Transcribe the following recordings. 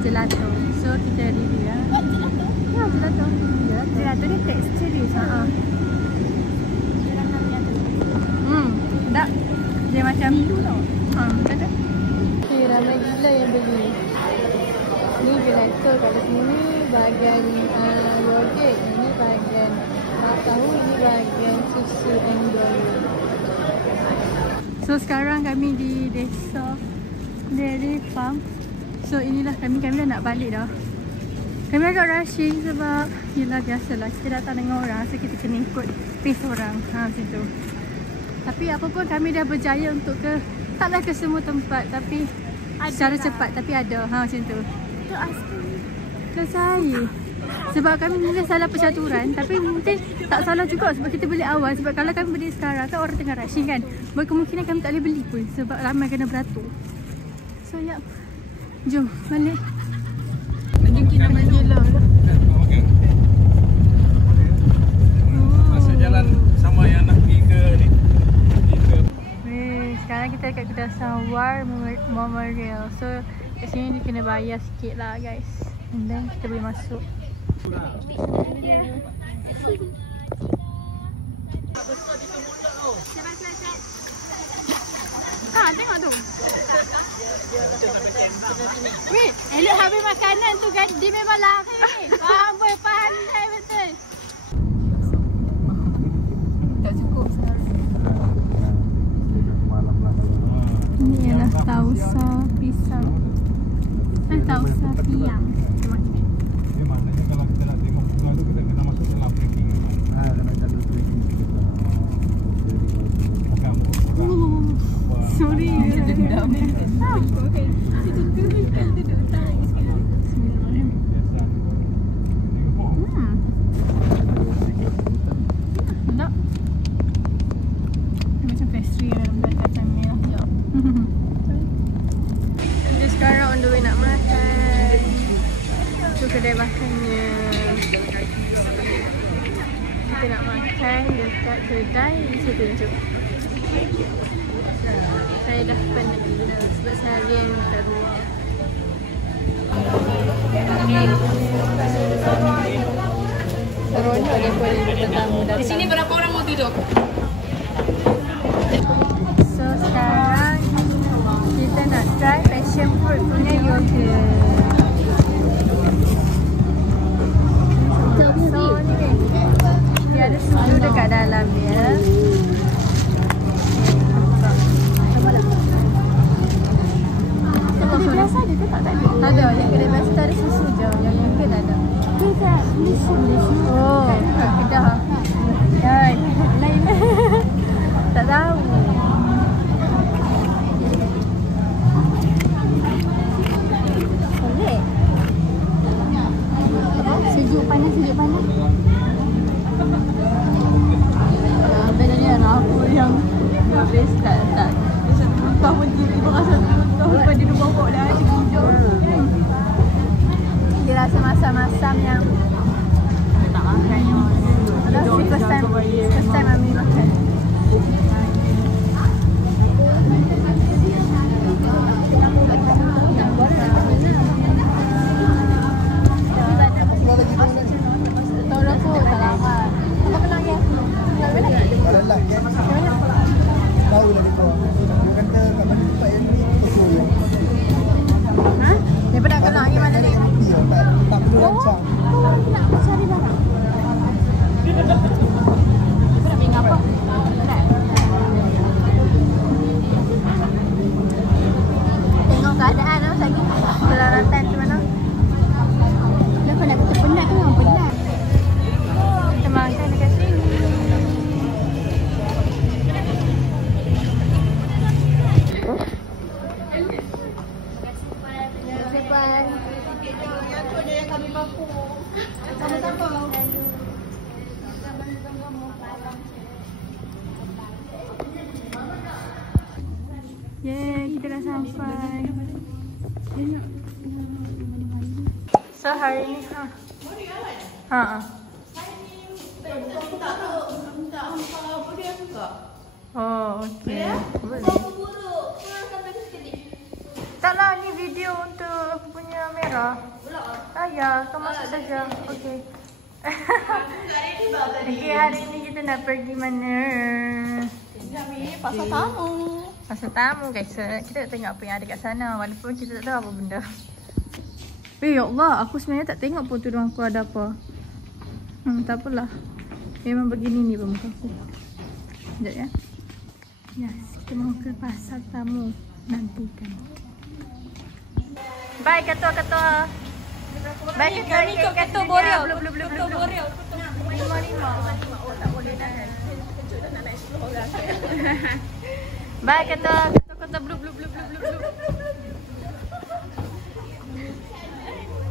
gelato. So kita review ya. Ya, gelato. Gelato ni tekstur dia. Tak. Dia macam itu tau. Betul tak? Okay, ramai gila yang beli. Ni gelato kat sini bahagian yogurt, ini bahagian tahu, ini bahagian susu Endoro. So sekarang kami di desa Dairy Farm. So inilah kami dah nak balik dah. Kami agak rushing sebab yelah biasalah kita datang dengan orang, so kita kena ikut pace orang. Macam tu. Tapi apa pun kami dah berjaya untuk taklah ke semua tempat, tapi secara cepat, tapi ada. Macam tu. Itu asli ke saya. Sebab kami mungkin salah percaturan, tapi mungkin tak salah juga sebab kita beli awal. Sebab kalau kami beli sekarang kan orang tengah rushing kan, berkemungkinan kami tak boleh beli pun sebab ramai kena beratur. So ya, jom balik. Lagi kita menyelah. Masuk jalan sama yang nak pergi ke ni. Sekarang kita dekat Kedasan War Memorial. So kat sini ni kena bayar sikit lah guys, and then kita boleh masuk. Tengok tu. Wait, elok habis makanan tu kan, dia memang lari. Faham boy, pandai betul. Tak cukup sekarang. Ini ialah tausa pisang. Tausa piang. Dia maknanya kalau kita nak tengok bunga tu kita kena masuk dalam packing. Kena jalur packing kita. Sorry. Dendam. Okey. Itu tu duduk tak. Tak. Macam pastry dalam kacang merah je. Jadi sekarang on the way nak makan. Tu kedai makannya. Kita nak makan dekat kedai saya tunjuk. Saya dah penat gila sebab seharian kat luar. Seronok dia pun tetamu datang. Di sini berapa orang mau duduk? So sekarang kita nak try passion fruit punya yogurt. So ni dia ada susu dekat dalam dia. Biasa ada ke tak ada? Tak ada, yang kedai biasa tak ada susu je. Yang yogurt tak ada. Dekat Malaysia. Oh, Kedah. Hai, lain. Tak tahu. Boleh. Sejuk panas. Bedanya aku yang best tak. Entah pun tiba rasa entah lupa dia bawa dah ada hijau. Dia rasa masam-masam yang tak makan. First time Ami makan. Tahun aku tak lama. Apa kenal ke? Kalau lah kan tahu lah dia kau. Dia kata kat mana tempat yang ni betul je. Ha? Dia pernah kenal ni mana ni? Tak perlu rancang. Oh, nak cari barang. Dia pernah bing apa? Tengok keadaan lah lagi. Peralatan tu mana? Dia pernah kata penat tu, penat. Kita makan dekat sini. Yeay, kita dah sampai. So hari ni Oh, okey. Boleh. Tak lah, ni video untuk aku punya merah. Ya, kau masuk saja. Okey. Okay, hari ni kita nak pergi mana? Pasal tamu. Pasal tamu guys. Kita nak tengok apa yang ada kat sana walaupun kita tak tahu apa benda. Ya Allah, aku sebenarnya tak tengok pun tudung aku ada apa. Tak apalah. Memang begini ni muka aku. Sekejap ya. Yes, kita mau ke pasar tamu. Nantikan. Bye ketua-ketua. Bye Kami ikut ketua Boreo. Belum. Ketua Boreo. 5. Oh, tak boleh dah kan. Kecil dah nak naik 10 orang. Bye ketua belum.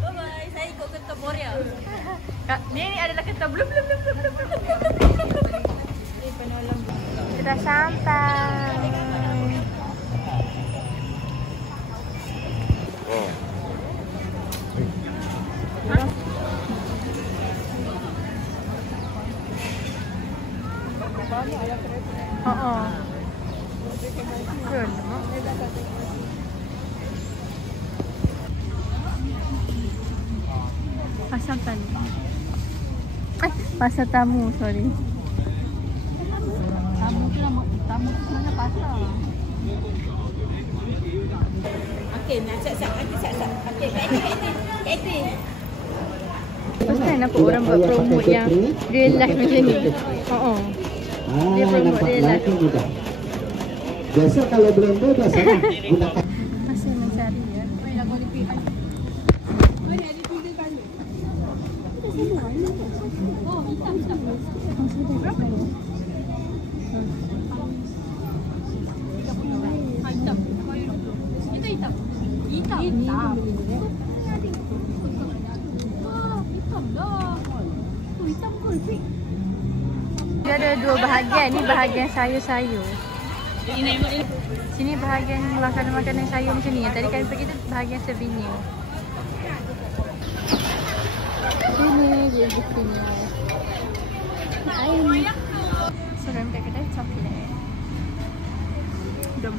Bye-bye. Saya ikut ketua Boreo. Ni adalah ketua belum. Sudah sampai. Pasar tani. Pasar tamu, sorry. Tamu tu sebenarnya pasar. Okey, nak siap-siap. Okey, kat itu. First time nampak orang buat promote yang real life macam ni. Dia promote real life. Biasa kalau blender biasanya gunakan Masih mencari ya. Dia ada dua bahagian. Ni bahagian sayur-sayur. Sini bahagian makanan-makanan sayur macam ni. Tadi kami pergi tu bahagian souvenir. Sini dia bukunya. Air. Seram kat kedai coklat. Jom.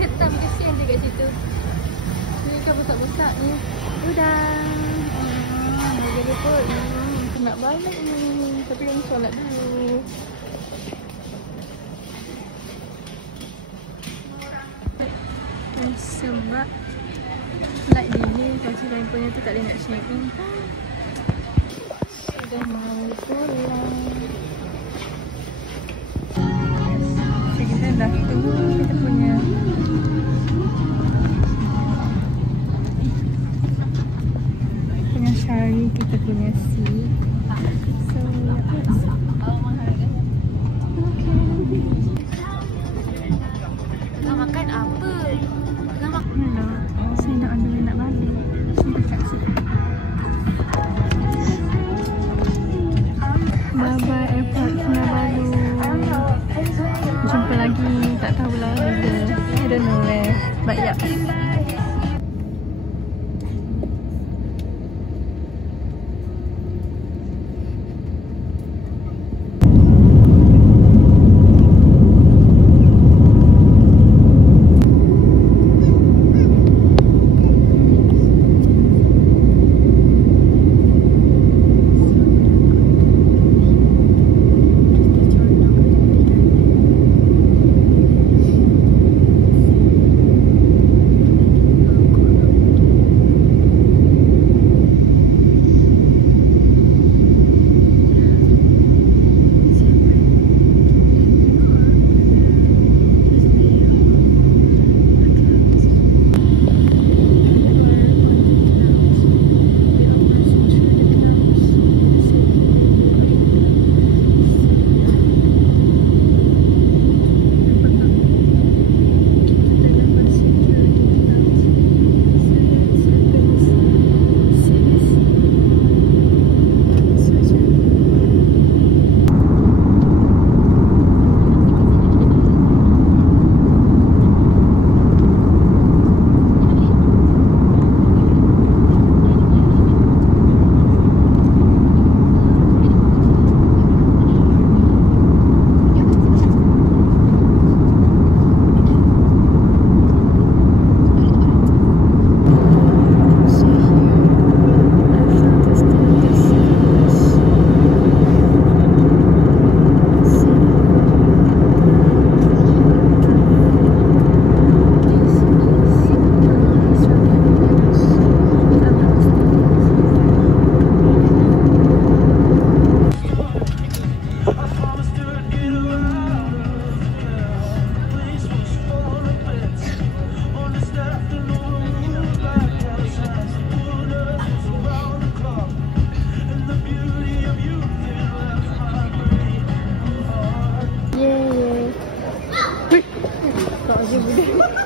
Ketam kesian dia kat situ. Ni kan busak-busak ni. Udang. Jadi pun nak balik ni. Tapi kami solat dulu. Sebab flight delay, pasal kami punya tu tak boleh nak check in. Sudah mau pulang. So, kita dah tunggu kita punya Syari, kita punya seat. So, let's Nak makan apa? hello. Saya nak on the way nak balik. Saya kat sini. Bye-bye airport Kinabalu. Jumpa lagi. Tak tahulah later. I don't know where. But yeah.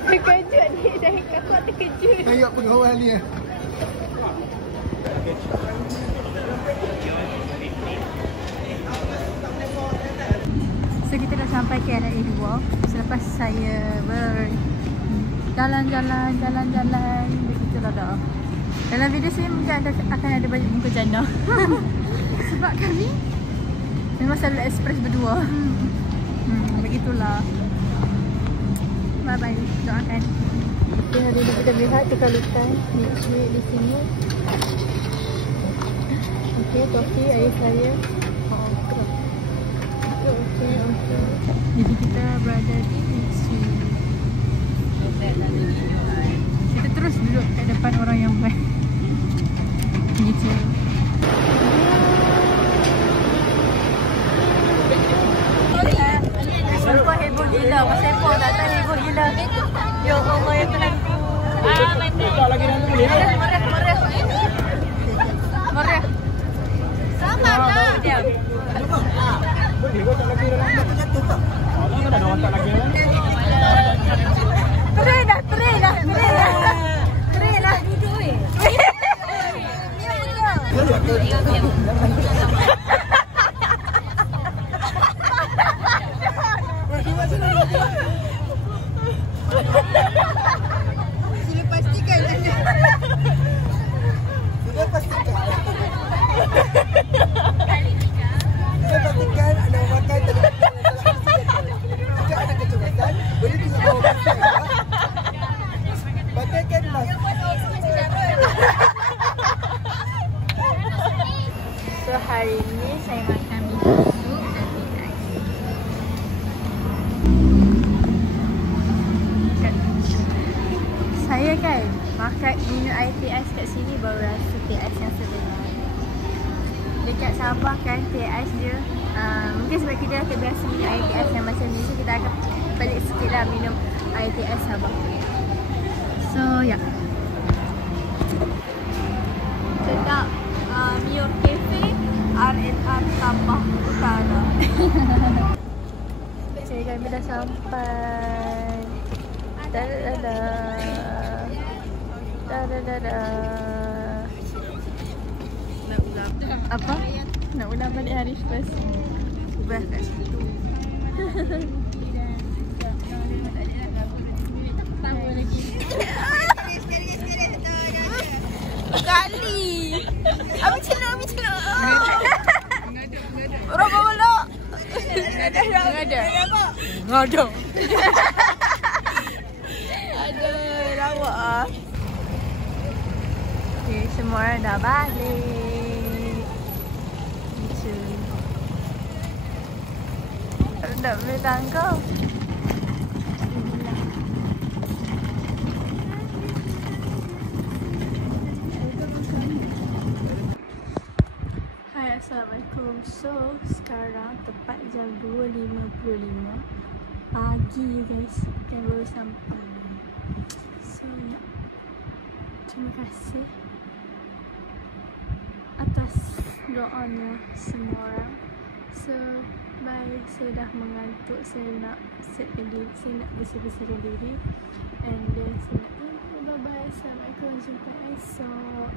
Terkejut ni. Dah kakak terkejut. Kayak pengawal dia. So kita dah sampai ke KLIA 2. Selepas saya jalan-jalan begitulah dah. Dalam video saya mungkin akan ada banyak muka janda. Sebab kami memang selalu express berdua. Begitulah. Bye bye. Doakan. Okay, hari ini kita lihat kekalutan milkshake di sini. Okay, kopi air saya. Okay. Jadi kita berada di milkshake. Kita terus duduk kat depan orang yang baik. Gitu. Sumpah heboh gila. Masa heboh tak tahu heboh gila. Ya Allah ya Tuhanku. Merah. Sama tak? Diam. Terai dah. Sudah pastikan anda memakai jika ada kecepatan boleh dibawa pakaikan mask. So hari ini saya makan bihun dan minyak. Saya kan makan minum air teh ais kat sini baru rasa teh ais yang sebenar. Dekat Sabah kan teh ais dia mungkin sebab kita dah terbiasa minum air teh ais yang macam ni, so kita akan balik sikit lah minum air teh ais Sabah. So ya, sedap. Mio Cafe R&R Sabah Utara. Okay, kami dah sampai. Apa? Nak ulang balik hari first. Ubah kat situ. Kali. Abi celok. Orang bawa. Ngada. Aduh, lawak ah. Okay, semua orang dah balik. Lucu. Tak boleh tangkap. Hai, Assalamualaikum. So, sekarang tepat jam 2.55 pagi guys. Kita baru sampai. So, ya. Terima kasih atas doanya semua orang. So, bye. Saya dah mengantuk. Saya nak setkan diri. Saya nak bersih-bersihkan diri. And then saya nak bye-bye. Assalamualaikum. Jumpa esok.